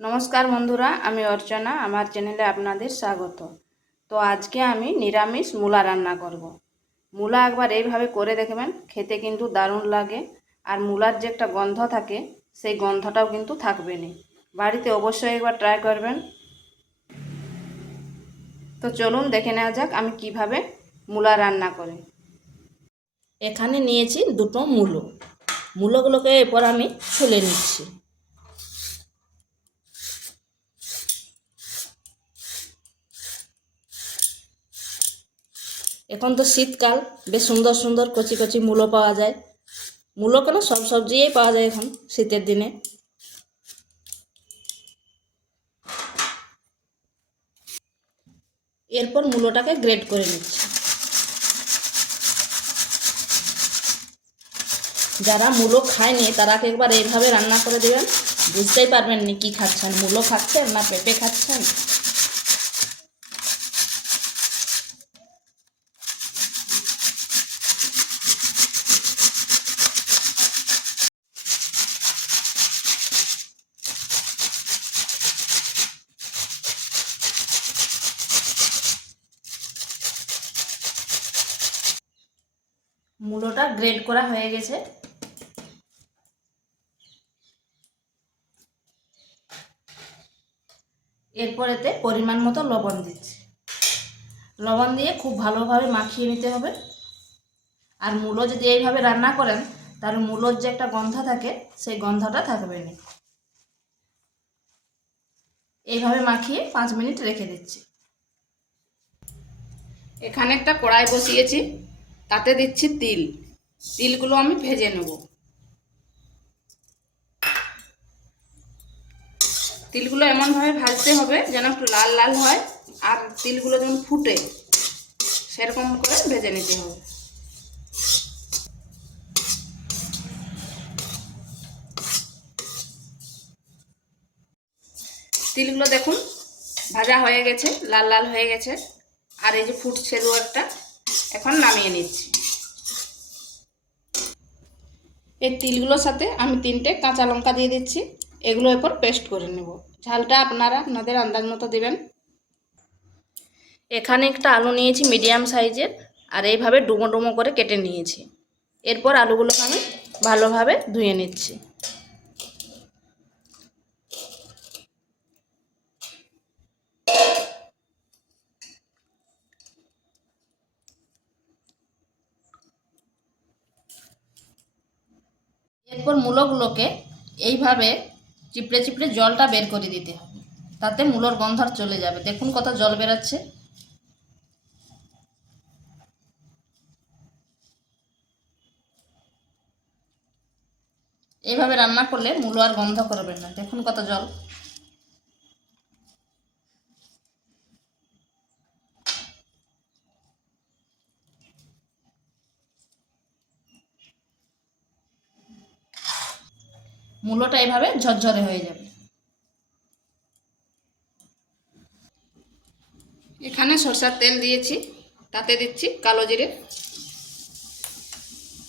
নমস্কার বন্ধুরা, আমি অর্চনা। আমার চ্যানেলে আপনাদের স্বাগত। তো আজকে আমি নিরামিষ মূলা রান্না করব। মূলা একবার এইভাবে করে দেখবেন, খেতে কিন্তু দারুণ লাগে। আর মূলার যে একটা গন্ধ থাকে, সেই গন্ধটাও কিন্তু থাকবে না। বাড়িতে অবশ্যই একবার ট্রাই করবেন। তো চলুন দেখে নেওয়া যাক আমি কিভাবে মূলা রান্না করি। এখানে নিয়েছি দুটো মূলোগুলোকে এরপর আমি ছুলে নিচ্ছি। এখন তো শীতকাল, বেশ সুন্দর সুন্দর কচি কচি মূলো পাওয়া যায়। মূলো কেন, সব সবজিই পাওয়া যায় এখন শীতের দিনে। এরপর মূলোটাকে গ্রেট করে নিচ্ছি। যারা মূলো খায়নি তারা একবার এইভাবে রান্না করে দেবেন, বুঝতেই পারবেন না কি খাচ্ছেন, মূলো খাচ্ছেন না পেঁপে খাচ্ছেন। মূলোটা গ্রেট করা হয়ে গেছে। এরপর এতে পরিমাণ মতো লবণ দিচ্ছি। লবণ দিয়ে খুব ভালোভাবে মাখিয়ে নিতে হবে। আর মূলো যদি এইভাবে রান্না করেন, তাহলে মূলোর যে একটা গন্ধ থাকে, সেই গন্ধটা থাকবে না। এইভাবে মাখিয়ে 5 মিনিট রেখে দিচ্ছি। এখানে একটা কড়াই বসিয়েছি, তাতে দিচ্ছি তিল। তিলগুলো আমি ভেজে নেব। তিলগুলো এমনভাবে ভাজতে হবে যেন একটু লাল লাল হয়, আর তিলগুলো যেন ফুটে, সেরকম করে ভেজে নিতে হবে। তিলগুলো দেখুন ভাজা হয়ে গেছে, লাল লাল হয়ে গেছে। আর এই যে ফুটছে দু একটা, এখন নামিয়ে নিচ্ছি। এই তিলগুলোর সাথে আমি 3টে কাঁচা লঙ্কা দিয়ে দিচ্ছি। এগুলো এরপর পেস্ট করে নেব। ঝালটা আপনারা আপনাদের আন্দাজ মতো দেবেন। এখানে একটা আলু নিয়েছি মিডিয়াম সাইজের, আর এইভাবে ডুমো ডুমো করে কেটে নিয়েছি। এরপর আলুগুলোকে আমি ভালোভাবে ধুয়ে নিচ্ছি। এরপর মূলোগুলোকে এইভাবে চিপড়ে চিপড়ে জলটা বের করে দিতে হবে, তাতে মূলোর গন্ধ চলে যাবে। দেখুন কত জল বেরাচ্ছে। এইভাবে রান্না করলে মূলো আর গন্ধ করবে না। দেখুন কত জল। মূলোটা এইভাবে ঝরঝরে হয়ে যাবে। এখানে সরষের তেল দিয়েছি, তাতে দিচ্ছি কালো জিরে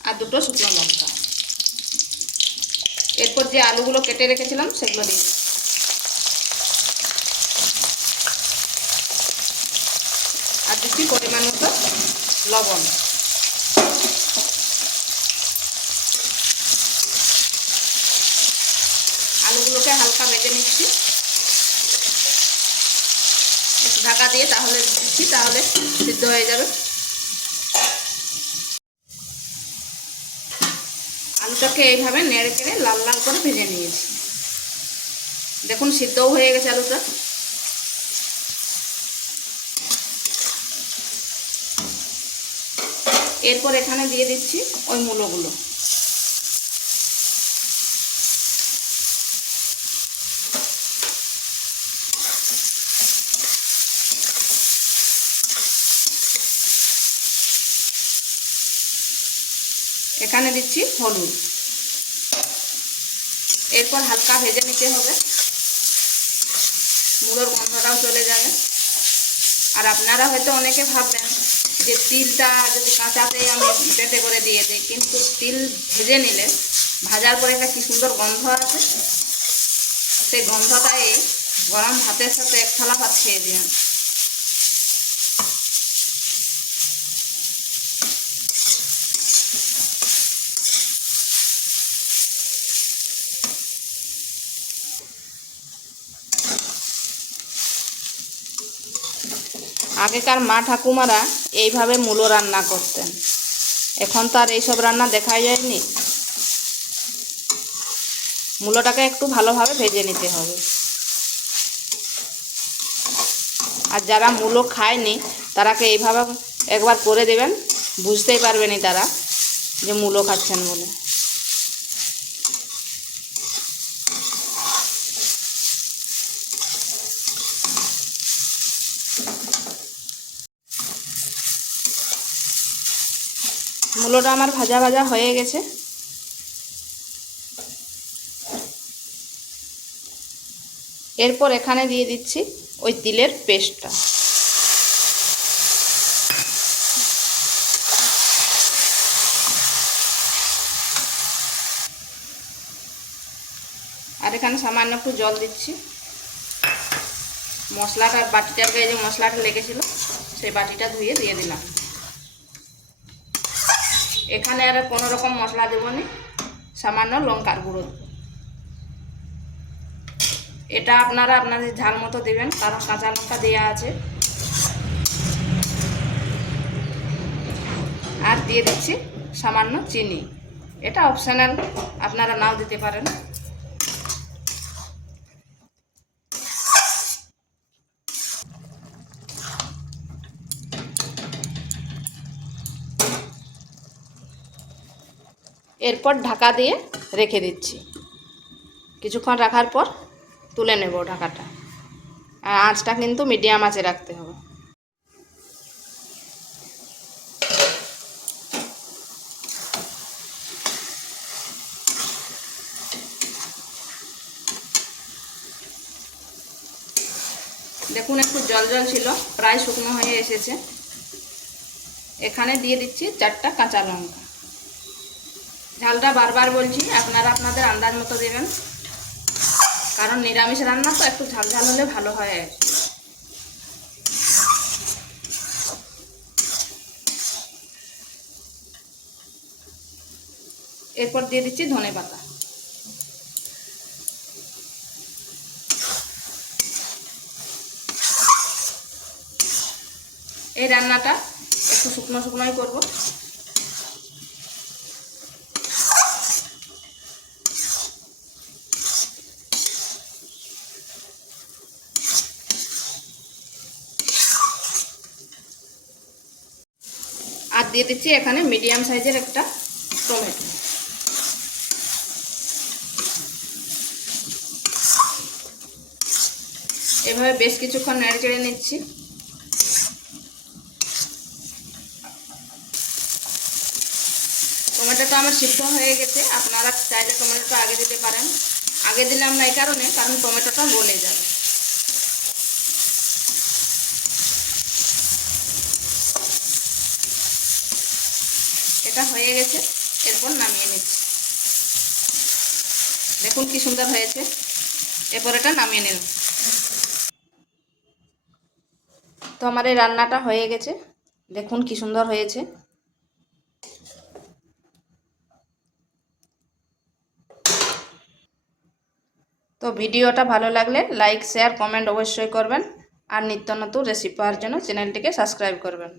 আর দুটো শুকনো লঙ্কা। এরপর যে আলুগুলো কেটে রেখেছিলাম সেগুলো দিয়ে দিচ্ছি। আর দিচ্ছি পরিমাণ মতো লবণ। আলুগুলোকে হালকা ভেজে নিচ্ছি, একটু ঢাকা দিয়ে তাহলে দিচ্ছি, তাহলে সিদ্ধ হয়ে যাবে। আলুটাকে এইভাবে নেড়ে চেড়ে লাল লাল করে ভেজে নিয়েছি। দেখুন সিদ্ধও হয়ে গেছে আলুটা। এরপর এখানে দিয়ে দিচ্ছি ওই মূলোগুলো। এখানে দিচ্ছি হলুদ। এরপর হালকা ভেজে নিতে হবে, মূলোর গন্ধটাও চলে যাবে। আর আপনারা হয়তো অনেকে ভাববেন যে তিলটা যদি কাঁচাতেই আমি বেটে করে দিয়ে দিই, কিন্তু তিল ভেজে নিলে ভাজার পরে একটা কি সুন্দর গন্ধ আছে। সেই গন্ধটাই গরম ভাতের সাথে এক থালা ভাত খেয়ে দিন। আগেকার মা ঠাকুমারা এইভাবে মূলো রান্না করতেন, এখন তো আর এইসব রান্না দেখা যায়নি। মূলোটাকে একটু ভালোভাবে ভেজে নিতে হবে। আর যারা মূলো খায়নি তারাকে এইভাবে একবার করে দেবেন, বুঝতেই পারবেনি তারা যে মূলো খাচ্ছেন বলে। মূলোটা আমার ভাজা ভাজা হয়ে গেছে। এরপর এখানে দিয়ে দিচ্ছি ওই তিলের পেস্টটা। আর এখানে সামান্য একটু জল দিচ্ছি। মশলাটা বাটিটার গায়ে যে মশলাটা লেগেছিল সেই বাটিটা ধুয়ে দিয়ে দিলাম। এখানে আর কোনো রকম মশলা দেব না, সামান্য লঙ্কার গুঁড়ো। এটা আপনারা আপনাদের ঝাল মতো দেবেন, কারণ কাঁচা লঙ্কা দেওয়া আছে। আর দিয়ে দিচ্ছি সামান্য চিনি, এটা অপশনাল, আপনারা নাও দিতে পারেন। এরপর ঢাকা দিয়ে রেখে দিচ্ছি। কিছুক্ষণ রাখার পর তুলে নেব ঢাকাটা। আর আঁচটা কিন্তু মিডিয়াম আঁচে রাখতে হবে। দেখুন একটু জল জল ছিল, প্রায় শুকনো হয়ে এসেছে। এখানে দিয়ে দিচ্ছি 4টা কাঁচা লঙ্কা। ঝালটা বারবার বলছি, আপনারা আপনাদের আন্দাজ মতো দেবেন, কারণ নিরামিষ রান্না তো একটু ঝাল ঝাল হলে ভালো হয়। এরপর দিয়ে দিচ্ছি ধনেপাতা। এই রান্নাটা একটু শুকনো শুকনোই করব। আর দিয়ে দিচ্ছি এখানে মিডিয়াম সাইজের একটা টমেটো। এভাবে বেশ কিছুক্ষণ নেড়ে চেড়ে নিচ্ছি। টমেটোটা আমার সিদ্ধ হয়ে গেছে, আপনারা চাইলে টমেটোটা আগে দিতে পারেন। আগে দিলাম না এই কারণে, কারণ টমেটোটা গলে যাবে। এটা হয়ে গেছে, এরপর নামিয়ে নিচ্ছি। দেখুন কি সুন্দর হয়েছে। এরপর এটা নামিয়ে নিলাম। তো আমার এই রান্নাটা হয়ে গেছে, দেখুন কি সুন্দর হয়েছে। তো ভিডিওটা ভালো লাগলে লাইক শেয়ার কমেন্ট অবশ্যই করবেন। আর নিত্য নতুন রেসিপি পাওয়ার জন্য চ্যানেলটিকে সাবস্ক্রাইব করবেন।